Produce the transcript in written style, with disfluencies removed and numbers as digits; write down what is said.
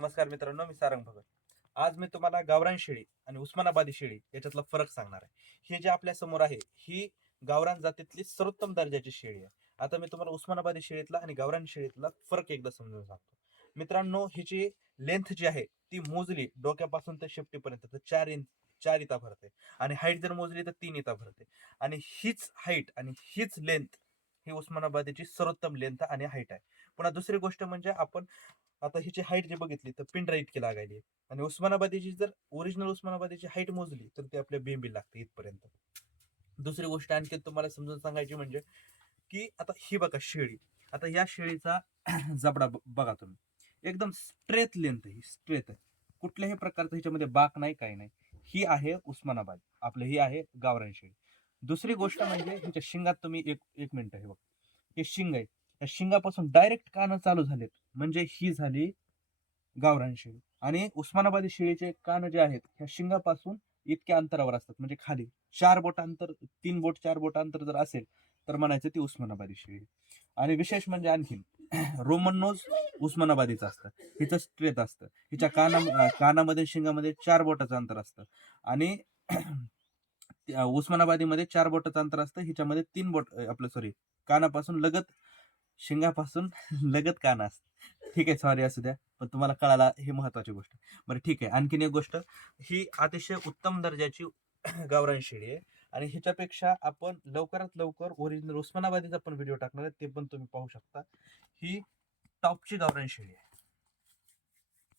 नमस्कार मित्रांनो, मी सारंग भगत. आज मी तुम्हाला गावरान शेळी आणि उस्मानाबादी शेळी याच्यातला फरक सांगणार आहे. हे जे आपल्या समोर आहे, ही गावरान जातीतली सर्वोत्तम दर्जाची शेळी आहे. आता मी तुम्हाला उस्मानाबादी शेळीतला आणि गावरान शेळीतला फरक एकदा समजून सांगतो. मित्रांनो, हिची लेंथ जी आहे ती मोजली डोक्यापासून तर शेपटीपर्यंत तर 4 इता भरते आणि हाईट जर मोजली तर 3 इता भरते. आणि हीच हाईट आणि हीच लेंथ ही उस्मानाबादीची सर्वोत्तम लेंथ आणि हाईट आहे. पुन्हा दुसरी गोष्ट म्हणजे आपण आता हिची हाईट जी बघितली तर पिंडरा इतकी लागायली आणि उस्मानाबादीची जर ओरिजिनल उस्मानाबादीची हाईट मोजली तर ती आपल्या बेंबी लागते इथपर्यंत. दुसरी गोष्ट आणखी तुम्हाला समजून सांगायची म्हणजे की आता ही बघा शेळी. आता या शेळीचा जबडा बघा तुम्ही. एकदम स्ट्रेट लेंथ ही स्ट्रेट आहे. कुठल्याही प्रकारचं ह्याच्यामध्ये बाक नाही, काही नाही. ही आहे उस्मानाबाद. आपलं ही आहे गावरान शेळी. दुसरी गोष्ट म्हणजे ह्याच्या शिंगात तुम्ही एक एक मिनिट हे बघ. हे शिंग आहे. या शिंगापासून डायरेक्ट कानं चालू झालेत. म्हणजे ही झाली गावरान शेळी. आणि उस्मानाबादी शेळीचे कान जे आहेत ह्या शिंगापासून इतक्या अंतरावर असतात म्हणजे खाली 4 बोट अंतर, 3 बोट 4 बोट अंतर जर असेल तर म्हणायचं ती उस्मानाबादी शेळी. आणि विशेष म्हणजे आणखी रोमन नोज उस्मानाबादीचं असतं. हिचं स्ट्रेट असतं. हिच्या कानामध्ये शिंगामध्ये 4 बोटाचं अंतर असतं. आणि उस्मानाबादीमध्ये 4 बोटाचं अंतर असतं. हिच्यामध्ये 3 बोट आपलं सॉरी कानापासून लगत शिंगापासून लगत कान असतं. ठीक आहे, सॉरी असू द्या. पण तुम्हाला कळाला ही महत्वाची गोष्ट. बरं ठीक आहे. आणखीन एक गोष्ट, ही अतिशय उत्तम दर्जाची गावरान शेळी आहे आणि ह्याच्यापेक्षा आपण लवकरात लवकर ओरिजिनल उस्मानाबादीचा पण व्हिडिओ टाकणार आहे. ते पण तुम्ही पाहू शकता. ही टॉपची गावरान शेळी आहे.